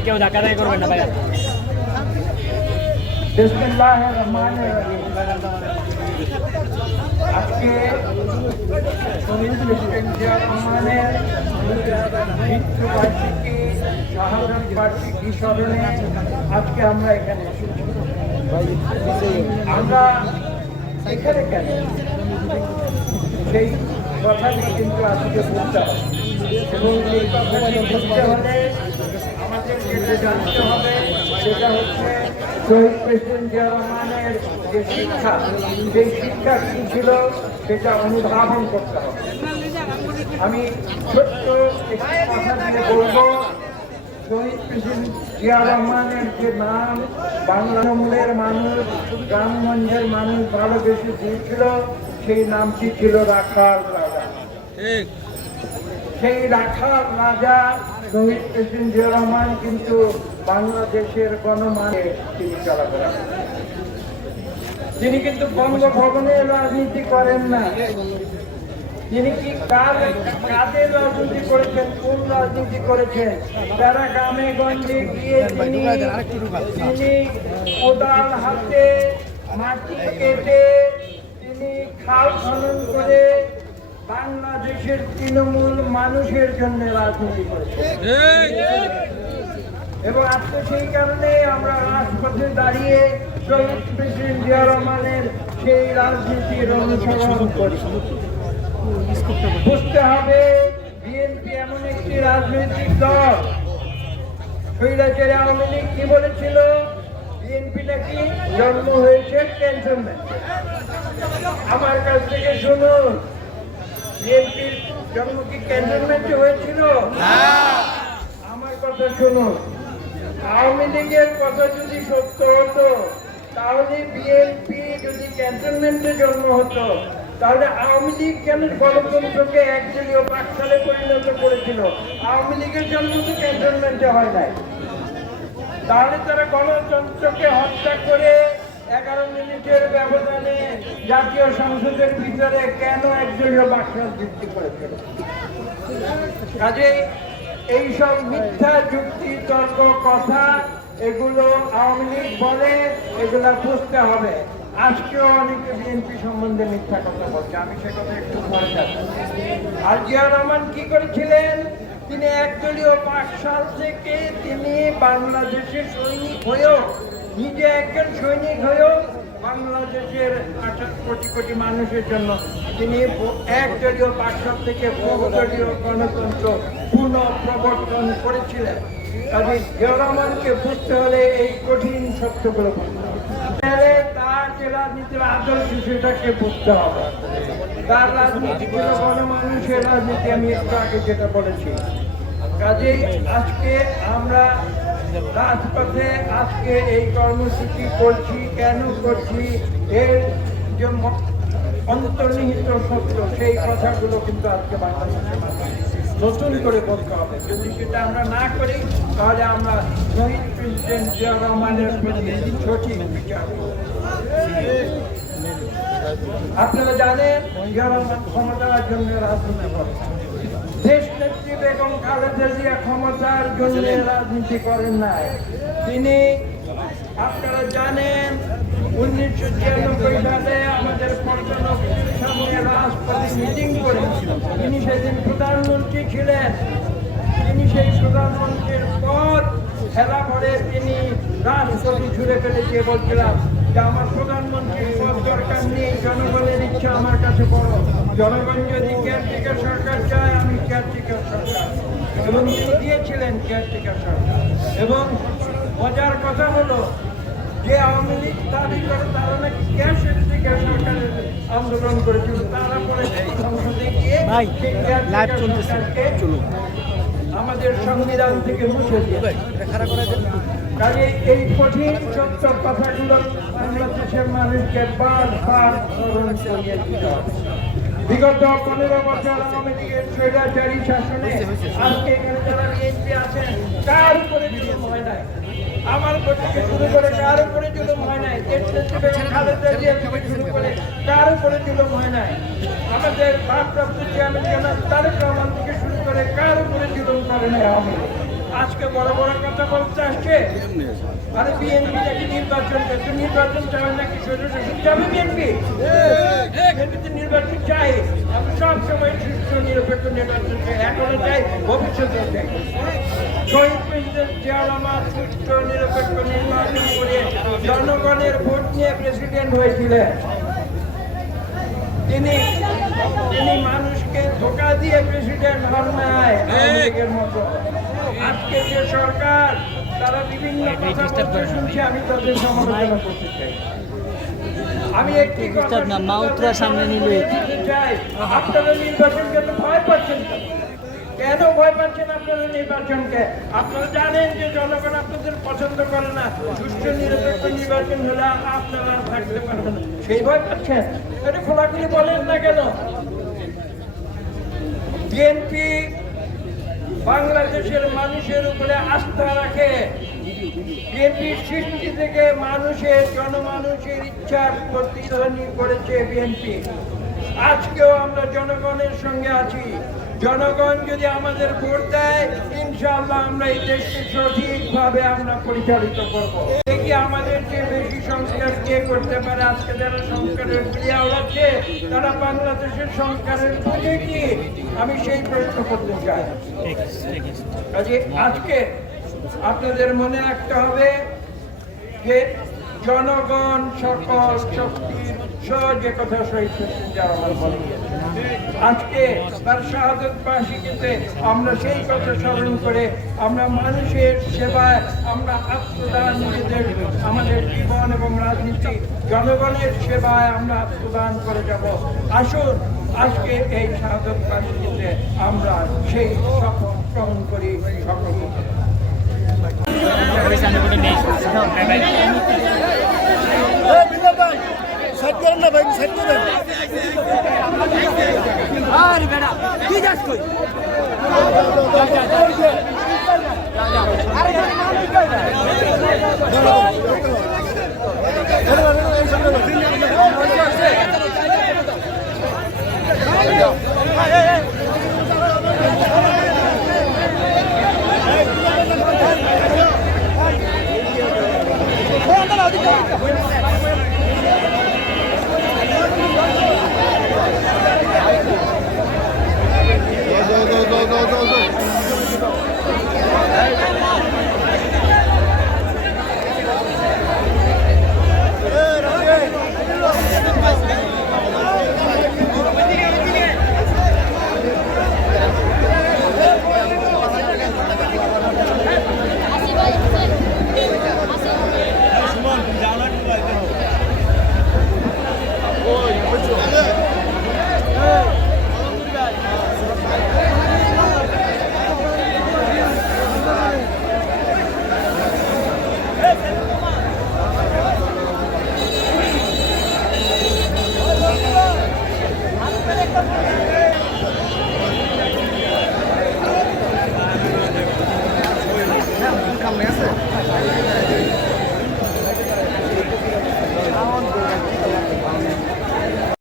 ভাই কেউ ধাক্কা ধাক্কি করবেন না ভাই বিসমিল্লাহির রহমানির রহিম আজকে শহীদ প্রেসিডেন্ট জিয়া রহমানের মৃত্যুবার্ষিকী শাহাদাত বার্ষিকী স্মরণে আজকে আমরা এখানে এসেছি আমরা এখানে কেন সেই কথাটি কিন্তু আজকে বলতে হবে এবং এই কথাটি বলতে হলে আমাদের যেটা জানতে হবে সেটা হচ্ছে শহীদ প্রেসিডেন্ট জিয়া রহমানের যে শিক্ষা সেই শিক্ষা কি ছিল সেটা অনুধাবন করতে হবে। আমি ছোট্ট একটি কথা দিয়ে বলব শহীদ প্রেসিডেন্ট জিয়া রহমানের যে নাম বাংলা মূলের মানুষ গ্রামগঞ্জের মানুষ ভালোবেসে দিয়েছিল সেই নামটি ছিল রাখাল রাজা। সেই রাখাল রাজা শহীদ প্রেসিডেন্ট জিয়া রহমান কিন্তু বাংলাদেশের গণমানে তিনি চলাফেরা। তিনি কিন্তু বঙ্গভবনে রাজনীতি করেন না তিনি কি কার কাদের রাজনীতি করেছেন, কোন রাজনীতি করেছেন তারা গ্রামে গঞ্জে গিয়ে তিনি তিনি কোদাল হাতে মাটি কেটে তিনি খাল খনন করে বাংলাদেশের তৃণমূল মানুষের জন্য রাজনীতি করেছেন এবং আজকে সেই কারণে আমরা রাজপথে দাঁড়িয়ে শহীদ প্রেসিডেন্ট জিয়া রহমানের সেই রাজনীতির অনুসরণ করি। বুঝতে হবে, বিএনপি এমন একটি রাজনৈতিক দল। শৈলাচের আওয়ামী লীগ কি বলেছিল? বিএনপি নাকি জন্ম হয়েছে ক্যান্টনমেন্টে আমার কাছ থেকে শুনুন। বিএনপির জন্ম কি ক্যান্টনমেন্টে হয়েছিল। আমার কথা শুনুন। আওয়ামী লীগের কথা যদি সত্য হতো তাহলে বিএনপি যদি ক্যান্টনমেন্টে জন্ম হতো তাহলে আওয়ামী লীগ কেন গণতন্ত্রকে একদলীয় পাঠশালে পরিণত করেছিল? আওয়ামী লীগের জন্ম তো ক্যান্টনমেন্টে হয় নাই। তাহলে তারা গণতন্ত্রকে হত্যা করে এগারো মিনিটের ব্যবধানে জাতীয় সংসদের ভিতরে কেন একদলীয় বাক্সাল সৃষ্টি করেছিল কাজে এইসব মিথ্যা যুক্তি, তর্ক, কথা, এগুলো আওয়ামী লীগ বলে, এগুলা বুঝতে হবে। আজকেও অনেকে বিএনপি সম্বন্ধে মিথ্যা কথা বলছে। আমি সে কথা একটু যাচ্ছি আর জিয়া রহমান কি করেছিলেন? তিনি একদলীয় পাঠশাল থেকে তিনি বাংলাদেশের সৈনিক হয়েও নিজে একজন সৈনিক হয়েও বাংলাদেশের আঠাশ কোটি কোটি মানুষের জন্য তিনি একদলীয় পাঠশাল থেকে বহুদলীয় গণতন্ত্র পুনঃ প্রবর্তন করেছিলেন। কাজে জিয়া বুঝতে হলে এই কঠিন সত্যগুলো তার যে রাজনীতির আদর্শ সেটাকে বুঝতে হবে। তার রাজনীতি ছিল রাজনীতি, আমি একটু আগে যেটা বলেছি। কাজেই আজকে আমরা রাজপথে আজকে এই কর্মসূচি করছি, কেন করছি, এর যে অন্তর্নিহিত সত্য, সেই কথাগুলো কিন্তু আজকে বাংলাদেশের নতুন করে বলতে হবে যদি সেটা আমরা না করি, তাহলে আমরা শহীদ প্রেসিডেন্ট জিয়া রহমানের। আপনারা জানেন, জিয়া রহমান ক্ষমতার জন্য রাজনীতি ক্ষমতার জন্য রাজনীতি করেন নাই। তিনি, আপনারা জানেন, উনিশশো ছিয়ানব্বই সালে আমাদের পঞ্চানব্বই সামনে রাজপথে মিটিং করে তিনি সেদিন প্রধানমন্ত্রী ছিলেন। তিনি সেই প্রধানমন্ত্রীর পদ খেলা পরে তিনি রাজপথে ছুড়ে ফেলে দিয়ে বলছিলাম। যে আমার প্রধানমন্ত্রীর পদ দরকার নেই জনগণের ইচ্ছা আমার কাছে বড়। জনগণ যদি কেয়ারটেকার সরকার চায় আমি কেয়ারটেকার সরকার। এবং তিনি দিয়েছিলেন কেয়ারটেকার সরকার। এবং মজার কথা হলো যে আওয়ামী লীগ দাবি করে তারা নাকি ক্যাশের থেকে সরকারের আন্দোলন করেছিল। তারা পরে সংসদে গিয়ে আমাদের সংবিধান থেকে মুছে দিয়ে কাজে এই কঠিন সত্য কথাগুলো বাংলাদেশের মানুষকে বারবার স্মরণ করিয়ে দিতে হবে। বিগত পনেরো বছর আওয়ামী লীগের স্বৈরাচারী শাসনে আজকে এখানে যারা বিএনপি আছেন কার উপরে জুলুম হয় নাই? আমার উপর থেকে শুরু করে কার উপরে জুলুম হয় নাই? শুরু করে কার উপরে জুলুম হয় নাই? আমাদের ভারপ্রাপ্ত চেয়ারম্যান তারেক রহমান থেকে শুরু করে কার উপরে জুলুম করে নাই আওয়ামী আজকে বড় বড় কথা বলতে আসছে। আরে বিএনপি নাকি নির্বাচন করছে নির্বাচন চায় নাকি সোজা শাসন যাবে বিএনপি? নির্বাচন চাই আমি সব সময় সুস্থ নিরপেক্ষ নির্বাচন চাই এখনও চাই ভবিষ্যতে চাই শহীদ প্রেসিডেন্ট জিয়া রহমান সুস্থ নিরপেক্ষ নির্বাচন করে জনগণের ভোট নিয়ে প্রেসিডেন্ট হয়েছিলেন। তিনি তিনি মানুষকে ধোকা দিয়ে প্রেসিডেন্ট হন নাই মতো। আজকে যে সরকার তারা বিভিন্ন কথা শুনছে আমি তাদের সমালোচনা করতে চাই। আমি একটি কথা না, মা উত্তরা সামনে নিলে। চাই। আপনারা নির্বাচনকে তো ভয় পাচ্ছেন কেন? ভয় পাচ্ছেন আপনারা নির্বাচনকে? আপনারা জানেন যে জনগণ আপনাদের পছন্দ করে না। সুষ্ঠু নিরপেক্ষ নির্বাচন হলে আপনারা থাকতে পারবেন সেই ভয় পাচ্ছেন? এটা খোলাখুলি বলেন না কেন? বিএনপি বাংলাদেশের মানুষের উপরে আস্থা রাখে। বিএনপির সৃষ্টি থেকে মানুষের, জনমানুষের ইচ্ছার প্রতিধ্বনি করেছে বিএনপি। আজকেও আমরা জনগণের সঙ্গে আছি। জনগণ যদি আমাদের ভোট দেয়, ইনশাআল্লাহ আমরা এই দেশকে সঠিকভাবে আমরা পরিচালিত করব। দেখি আমাদের যে বেশি সংস্কার কে করতে পারে? আজকে যারা সংস্কারের ক্রিয়া উড়াচ্ছে তারা বাংলাদেশের সংস্কারের বুঝে কি? আমি সেই প্রশ্ন করতে চাই। কাজে আজকে আপনাদের মনে রাখতে হবে যে জনগণ, সকল শক্তির সহজে কথা সহিত বলে গিয়েছেন। আজকে তার শাহাদত বার্ষিকীতে আমরা সেই কথা স্মরণ করে আমরা মানুষের সেবায় আমরা আত্মদান নিজেদের আমাদের জীবন এবং রাজনীতি, জনগণের সেবায় আমরা আত্মদান করে যাব। আসুন, আজকে এই শাহাদত বার্ষিকীতে আমরা সেই শপথ গ্রহণ করি সকল করেন না ভাই সাইড করে আর বেড়া কি কাজ করি Wait a minute.